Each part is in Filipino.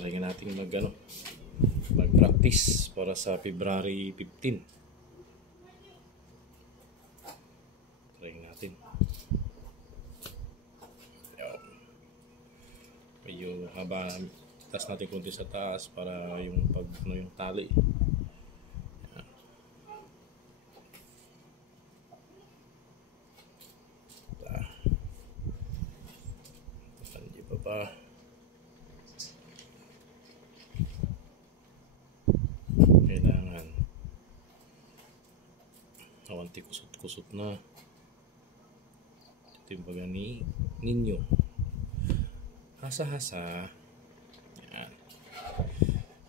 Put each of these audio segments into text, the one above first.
try natin mag-practice para sa February 15. Try natin. Medyo haba, taas natin konti sa taas para yung yung tali. Hindi pa. Kailangan awanti kusot-kusot na. Ito yung baga ninyo. Hasa-hasa. Yan.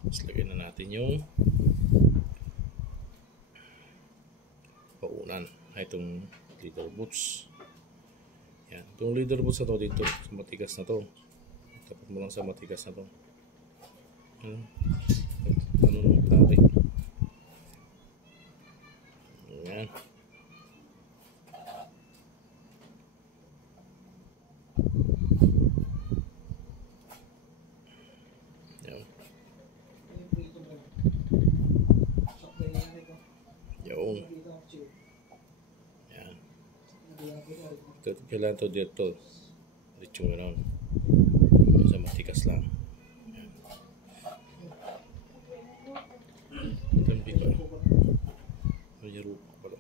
Tapos lagyan na natin yung paunan. Itong leather boots. Yan. Itong leather boots na to dito. Sa matigas na to. Tapat mo lang sa matigas na to. Ano nung tali. Yan. Yung yan. Kailangan to dito gano'n sa matikas lang. Yan. Ito yung pipa mayroon pala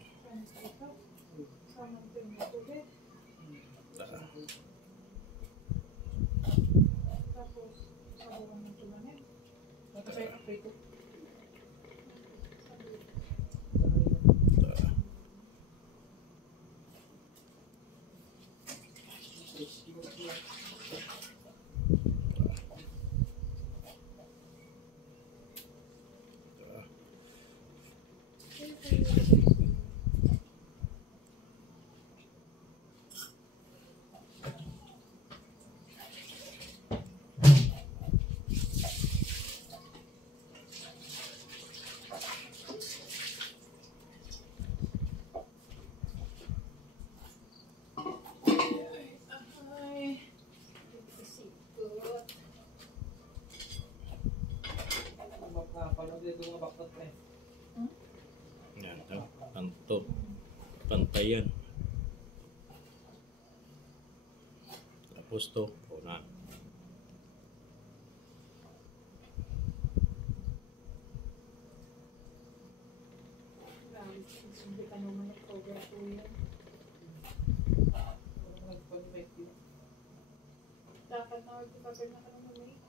yan, panto pantayan. Tapos to paunan. Dapat na magpapagod na ka naman eh.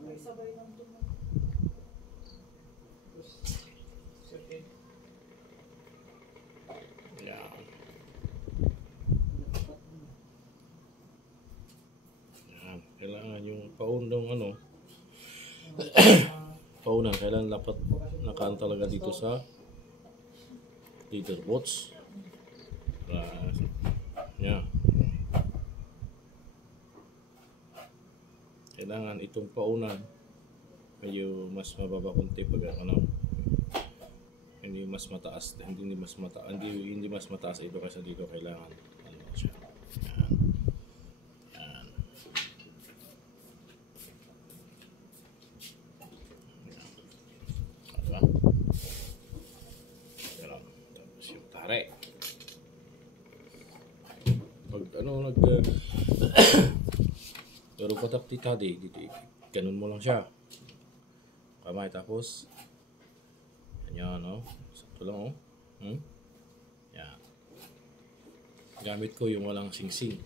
May sabay lang ito. Yan. Yan. Kailangan yung paundong paunan, kailangan dapat nakaan talaga dito sa leather boots. Yan. Kailangan itong paunan medyo mas mababa konti pag hindi mas mataas, hindi mas mataas ito kaysa dito. Kailangan siya. Yan. Yan. Diba? Yan. Tapos yung tare. Pag pero patapti tadi dito, ganun mo lang siya. Kamay tapos yan, sakto lang, yan. Gamit ko yung walang singsing.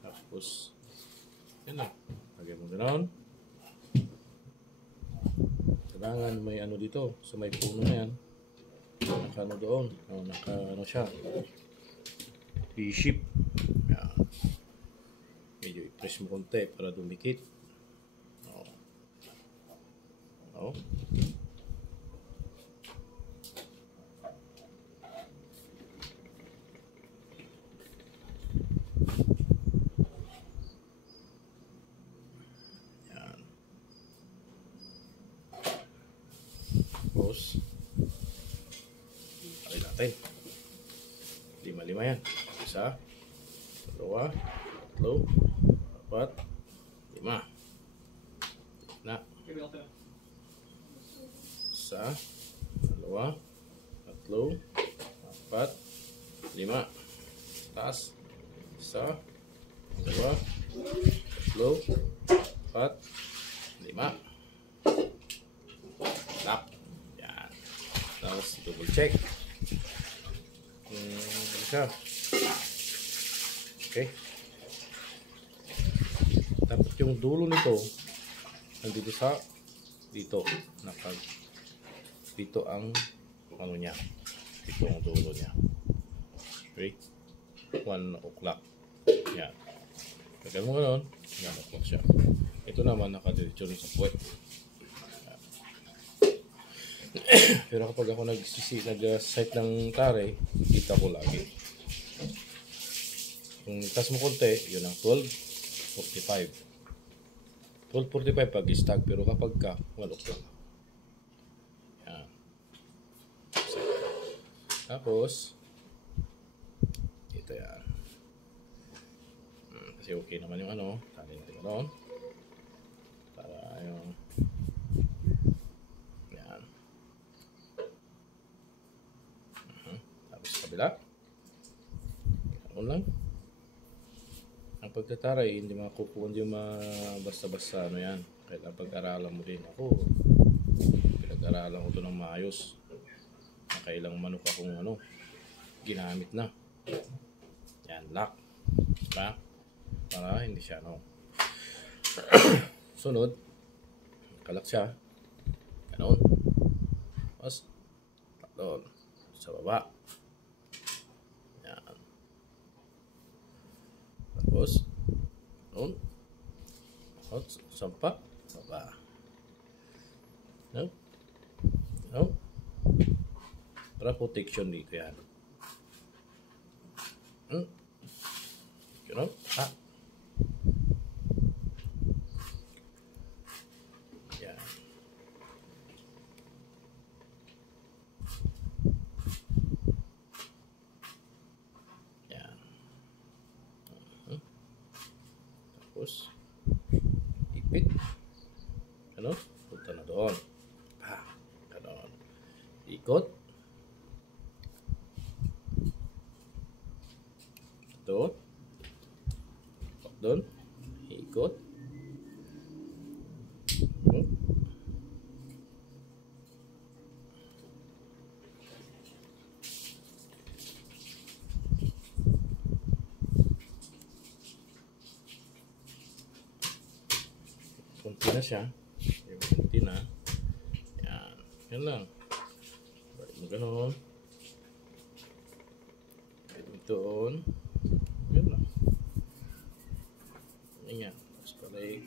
Tapos yan lang, lagay mo gano'n. Kailangan may dito sa may puno na yan, naka doon, naka siya, V-shape. Yan. Medyo i-press mo konti para dumikit. Yan. Tapos natin 5 yan. Isa, dalawa, tatlo, apat, lima. Na. Isa, dalawa, tatlo, apat, lima. Taas. Isa, dalawa, tatlo, apat, lima. Lock. Yan. Tapos double check. Ano siya? Okay. Tapos yung dulo nito nandito sa dito dito ang ano niya, dito ang dulo niya. Okay, 1 o'clock. Yan, kaya mo ganoon, 1 o'clock siya. Ito naman nakadiretso rin sa puwet. Pero kapag ako nag-sight ng tare, kita ko lagi kung itas mo konti, yun ang 12:45. 12:45 pag stag, pero kapag ka 1 o'clock. Yan. Tapos ito yan. Kasi okay naman yung ano, tali natin ganoon para yung yan. Tapos kabila ganoon lang. Ang pagtataray, hindi makukuha, hindi basta-basta ano yan. Kailangan pag-aralan mo din. Ako, pinag-aralan ko ito ng maayos. Nakailang manok akong ano, ginamit na. Yan, lock. Diba? Para hindi siya ano. Sunod, kalak siya. Ganon. Tapos, tatlon. Sa baba. Tapos, noon, out, sampa, baba. No? No? Para protection dito yan. You know? Yan. Tapos ipit, ano, punta na doon, ganon, ikot doon, ikot, kunti na siya, kunti na, yan, yan lang, balik mo ganon, balik mo doon, yan lang, yan, tapos balik,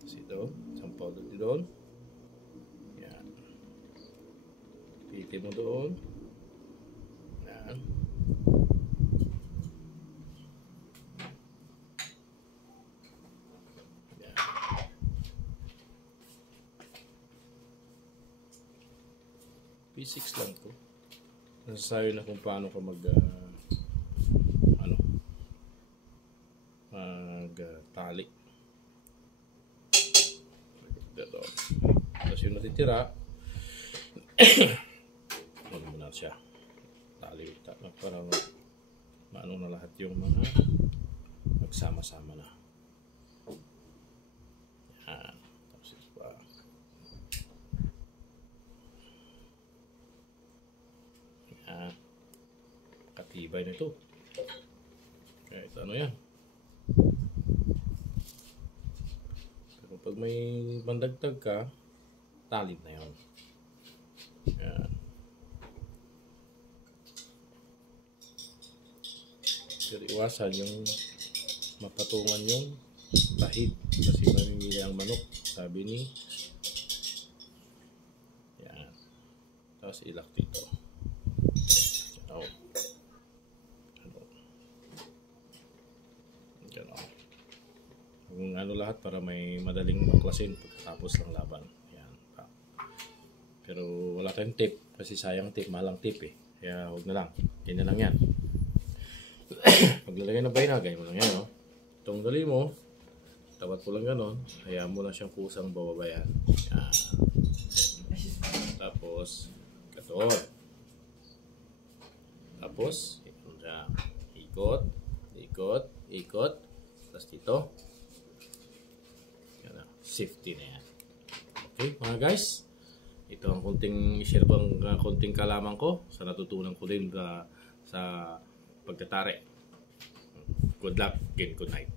tapos ito, sampaw doon doon, yan, piti mo doon, yan, P6 lang to. Nasasayo na kung paano ka tali. Tapos yung natitira, ano mo na siya. Tali para maano na lahat yung mga magsama-sama na. Yan. Tapos pa. Katibay na ito. Kahit ano yan. Pero pag may bandagtag ka, talib na yun. Yan. Pero iwasan yung mapatungan yung tahid. Kasi mamimili ang manok. Sabi ni yan. Tapos ilak dito. Kung ano lahat para may madaling baklasin pagkatapos ng laban. Yan. Pero wala tayong tip kasi sayang tip, malang tip eh. Kaya huwag na lang. Ganyan lang yan. Paglalagay ng baina, ganyan mo lang yan, no? Tunggali mo, tapat mo lang ganon, hayaan mo lang siyang kusang bababayan. Yan. Tapos, ganon. Tapos, ikot, ikot, ikot. Tapos dito. Yan na, safety na yan. Okay, mga guys. Ito ang kunting i-share ko ang kunting kalaman ko sa natutunan ko din sa pagtatari. Good luck and good night.